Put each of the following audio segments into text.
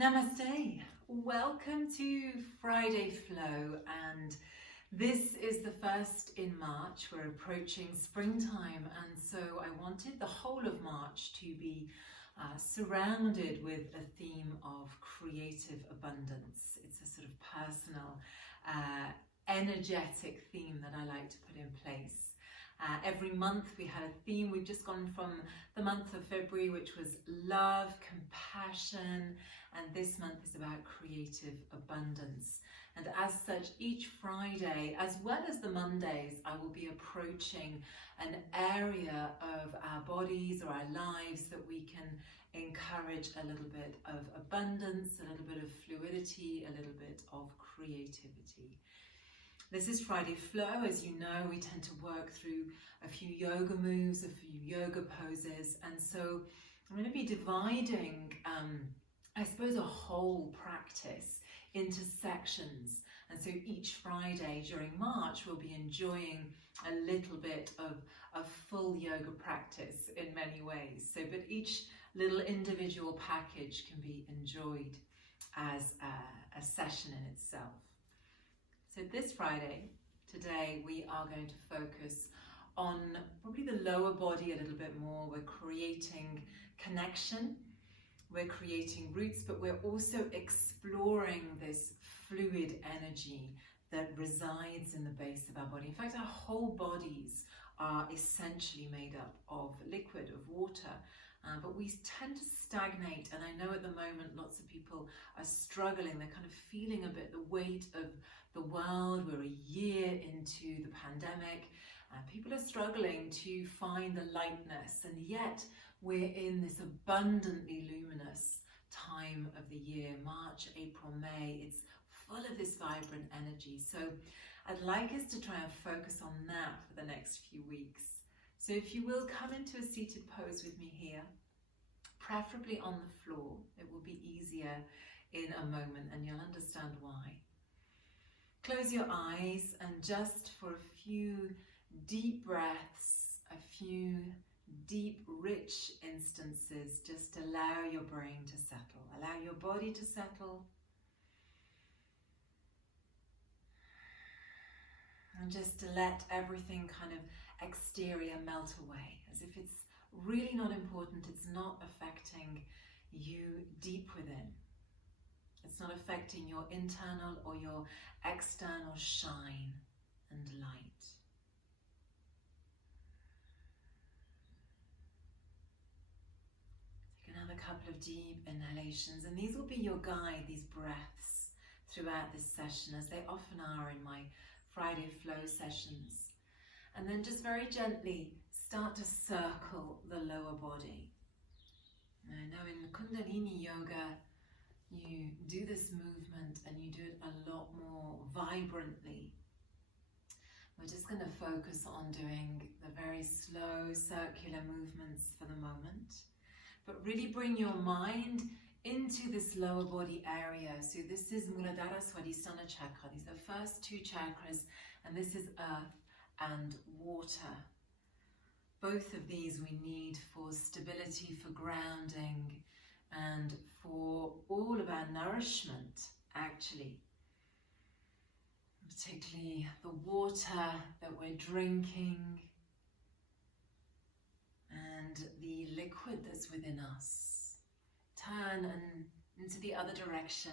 Namaste. Welcome to Friday Flow, and this is the first in March. We're approaching springtime, and so I wanted the whole of March to be surrounded with a theme of creative abundance. It's a sort of personal, energetic theme that I like to put in place. Every month we had a theme. We've just gone from the month of February, which was love, compassion, and this month is about creative abundance. And as such, each Friday, as well as the Mondays, I will be approaching an area of our bodies or our lives that we can encourage a little bit of abundance, a little bit of fluidity, a little bit of creativity. This is Friday Flow. As you know, we tend to work through a few yoga moves, a few yoga poses, and so I'm going to be dividing, I suppose, a whole practice into sections. And so each Friday during March, we'll be enjoying a little bit of a full yoga practice in many ways. So, but each little individual package can be enjoyed as a session in itself. So this Friday, today, we are going to focus on probably the lower body a little bit more. We're creating connection, we're creating roots, but we're also exploring this fluid energy that resides in the base of our body. In fact, our whole bodies are essentially made up of liquid, of water. But we tend to stagnate, and I know at the moment lots of people are struggling. They're kind of feeling a bit the weight of the world. We're a year into the pandemic. People are struggling to find the lightness, and yet we're in this abundantly luminous time of the year, March, April, May. It's full of this vibrant energy. So I'd like us to try and focus on that for the next few weeks. So if you will, come into a seated pose with me here, preferably on the floor. It will be easier in a moment and you'll understand why. Close your eyes and just for a few deep breaths, a few deep, rich instances, just allow your brain to settle. Allow your body to settle. And just to let everything kind of exterior melt away, as if it's really not important, it's not affecting you deep within. It's not affecting your internal or your external shine and light. Take another couple of deep inhalations, and these will be your guide, these breaths, throughout this session, as they often are in my Friday Flow sessions. And then just very gently start to circle the lower body. And I know in Kundalini Yoga, you do this movement and you do it a lot more vibrantly. We're just going to focus on doing the very slow circular movements for the moment. But really bring your mind into this lower body area. So this is Muladhara Swadhisthana Chakra. These are the first two chakras, and this is earth and water. Both of these we need for stability, for grounding, and for all of our nourishment, actually. Particularly the water that we're drinking and the liquid that's within us. Turn and into the other direction.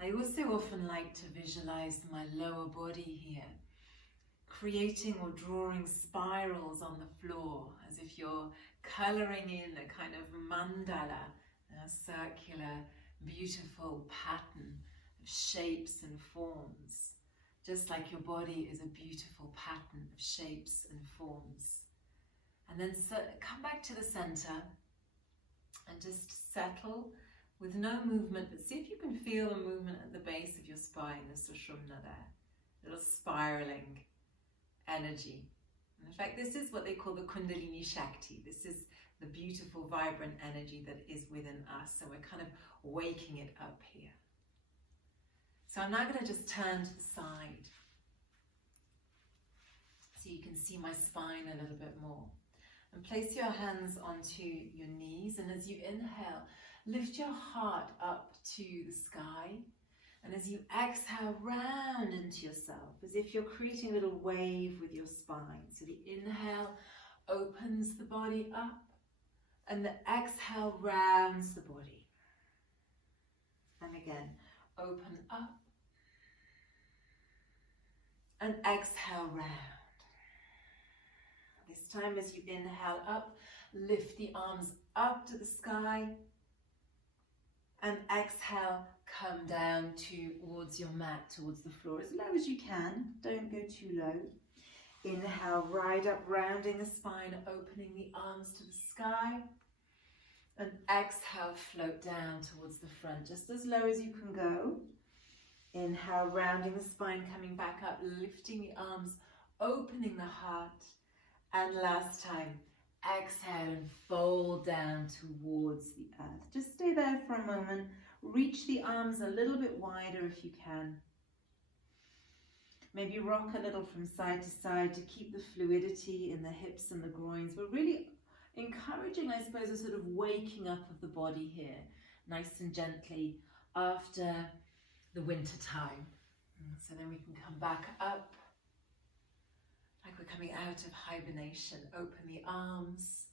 I also often like to visualize my lower body here, creating or drawing spirals on the floor, as if you're coloring in a kind of mandala, a circular, beautiful pattern of shapes and forms, just like your body is a beautiful pattern of shapes and forms. And then come back to the center and just settle with no movement, but see if you can feel the movement at the base of your spine, the sushumna there, little spiraling energy. And in fact, this is what they call the Kundalini Shakti. This is the beautiful, vibrant energy that is within us. So we're kind of waking it up here. So I'm now going to just turn to the side so you can see my spine a little bit more. And place your hands onto your knees, and as you inhale, Lift your heart up to the sky. And as you exhale, round into yourself, as if you're creating a little wave with your spine. So the inhale opens the body up, and the exhale rounds the body. And again, open up, and exhale round. This time as you inhale up, lift the arms up to the sky, and exhale, come down towards your mat, towards the floor, as low as you can. Don't go too low. Inhale, ride up, rounding the spine, opening the arms to the sky. And exhale, float down towards the front, just as low as you can go. Inhale, rounding the spine, coming back up, lifting the arms, opening the heart. And last time, exhale and fold down towards the earth. Just stay there for a moment. Reach the arms a little bit wider if you can. Maybe rock a little from side to side to keep the fluidity in the hips and the groins. We're really encouraging, I suppose, a sort of waking up of the body here, nice and gently after the winter time. So then we can come back up, like we're coming out of hibernation. Open the arms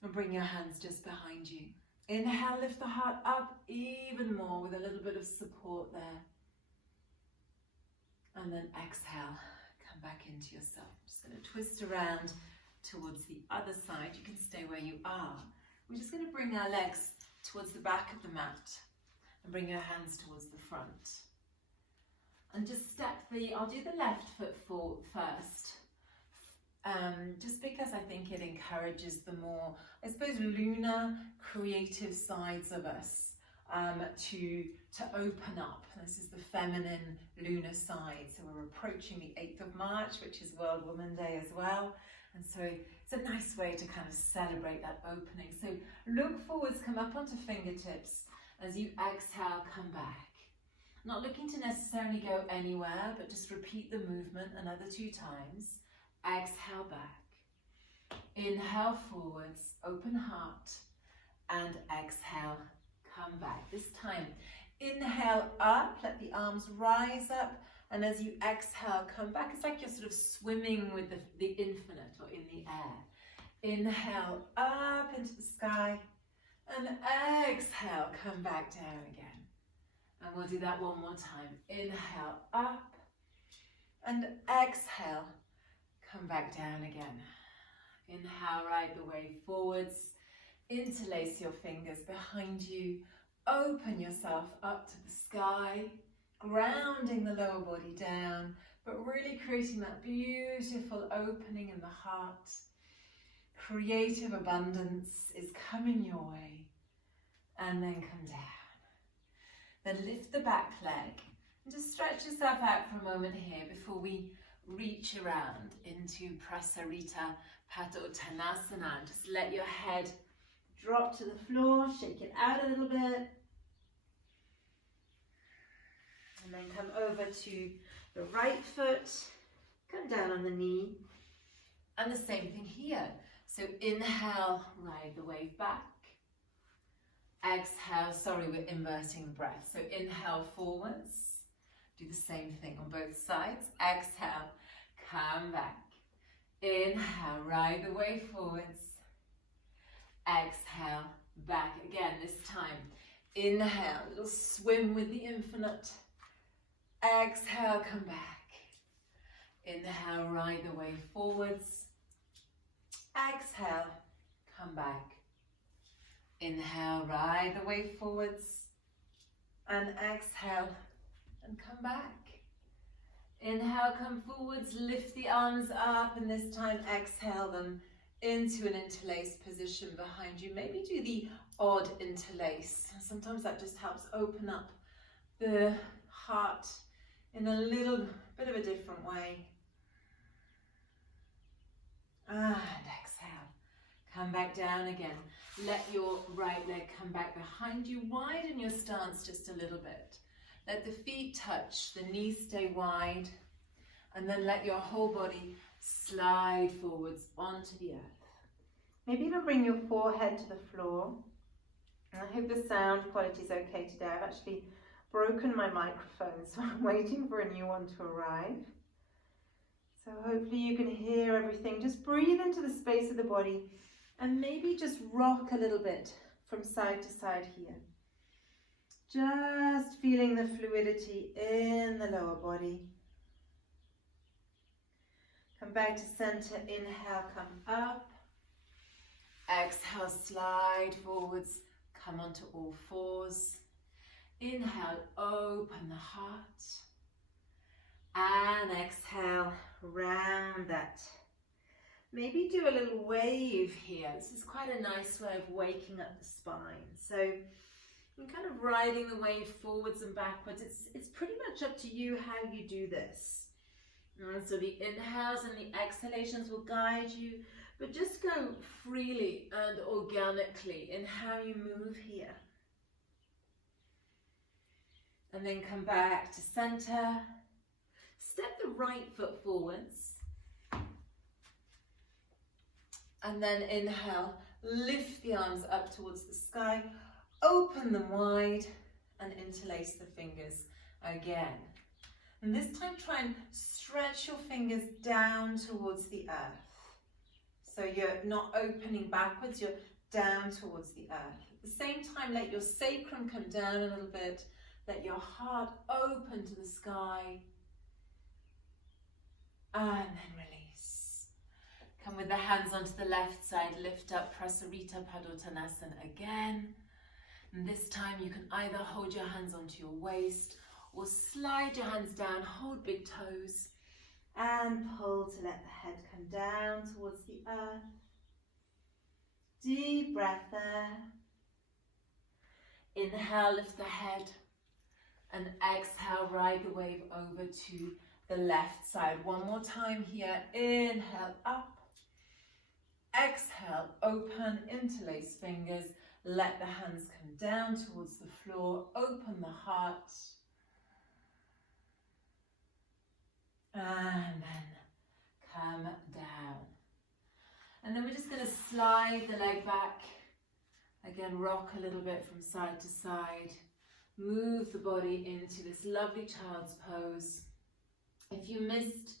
and bring your hands just behind you. Inhale, lift the heart up even more with a little bit of support there. And then exhale, come back into yourself. I'm just going to twist around towards the other side. You can stay where you are. We're just going to bring our legs towards the back of the mat and bring your hands towards the front. And just I'll do the left foot forward first. Just because I think it encourages the more, I suppose, lunar, creative sides of us to open up. This is the feminine lunar side. So we're approaching the 8th of March, which is World Woman Day as well. And so it's a nice way to kind of celebrate that opening. So look forwards, come up onto fingertips. As you exhale, come back. Not looking to necessarily go anywhere, but just repeat the movement another 2 times. Exhale back. Inhale forwards, open heart, and exhale, come back. This time, inhale up, let the arms rise up, and as you exhale, come back. It's like you're sort of swimming with the infinite or in the air. Inhale up into the sky, and exhale, come back down again. And we'll do that one more time. Inhale up, and exhale, come back down again. Inhale, ride the wave forwards. Interlace your fingers behind you. Open yourself up to the sky, grounding the lower body down, but really creating that beautiful opening in the heart. Creative abundance is coming your way. And then come down. Then lift the back leg and just stretch yourself out for a moment here before we reach around into Prasarita Padottanasana. Just let your head drop to the floor, shake it out a little bit. And then come over to the right foot, come down on the knee. And the same thing here. So inhale, ride the wave back. Exhale, we're inverting the breath. So inhale forwards, do the same thing on both sides. Exhale, come back. Inhale, ride the wave forwards. Exhale, back again this time. Inhale, little swim with the infinite. Exhale, come back. Inhale, ride the wave forwards. Exhale, come back. Inhale, ride the wave forwards, and exhale, and come back. Inhale, come forwards, lift the arms up, and this time exhale them into an interlaced position behind you. Maybe do the odd interlace. Sometimes that just helps open up the heart in a little bit of a different way. And exhale. Come back down again. Let your right leg come back behind you. Widen your stance just a little bit. Let the feet touch, the knees stay wide. And then let your whole body slide forwards onto the earth. Maybe even bring your forehead to the floor. I hope the sound quality is okay today. I've actually broken my microphone, so I'm waiting for a new one to arrive. So hopefully you can hear everything. Just breathe into the space of the body and maybe just rock a little bit from side to side here. Just feeling the fluidity in the lower body. Come back to center. Inhale, come up. Exhale, slide forwards. Come onto all fours. Inhale, open the heart. And exhale, round that. Maybe do a little wave here. This is quite a nice way of waking up the spine. So you're kind of riding the wave forwards and backwards. It's pretty much up to you how you do this. And so the inhales and the exhalations will guide you, but just go freely and organically in how you move here. And then come back to center. Step the right foot forwards. And then inhale, lift the arms up towards the sky, open them wide and interlace the fingers again. And this time try and stretch your fingers down towards the earth. So you're not opening backwards, you're down towards the earth. At the same time, let your sacrum come down a little bit, let your heart open to the sky. And then release. Come with the hands onto the left side, lift up Prasarita Padottanasana again. And this time you can either hold your hands onto your waist or slide your hands down, hold big toes and pull to let the head come down towards the earth. Deep breath there. Inhale, lift the head and exhale, ride the wave over to the left side. One more time here. Inhale, up. Exhale, open, interlace fingers. Let the hands come down towards the floor. Open the heart. And then come down. And then we're just going to slide the leg back. Again, rock a little bit from side to side. Move the body into this lovely child's pose. If you missed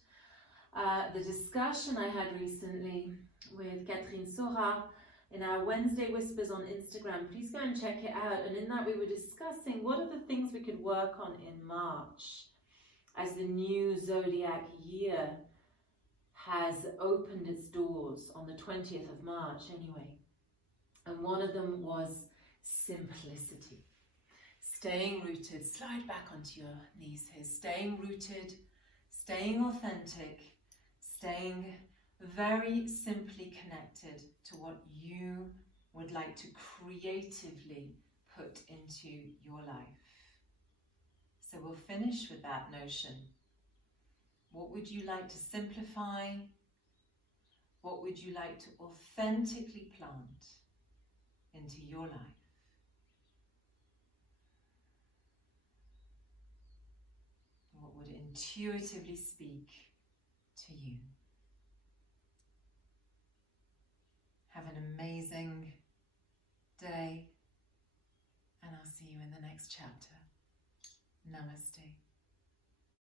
the discussion I had recently with Catherine Sora in our Wednesday Whispers on Instagram, please go and check it out. And in that we were discussing what are the things we could work on in March as the new zodiac year has opened its doors on the 20th of March anyway. And one of them was simplicity. Staying rooted, slide back onto your knees here, staying rooted, staying authentic, staying very simply connected to what you would like to creatively put into your life. So we'll finish with that notion. What would you like to simplify? What would you like to authentically plant into your life? What would intuitively speak to you? Have an amazing day, and I'll see you in the next chapter. Namaste.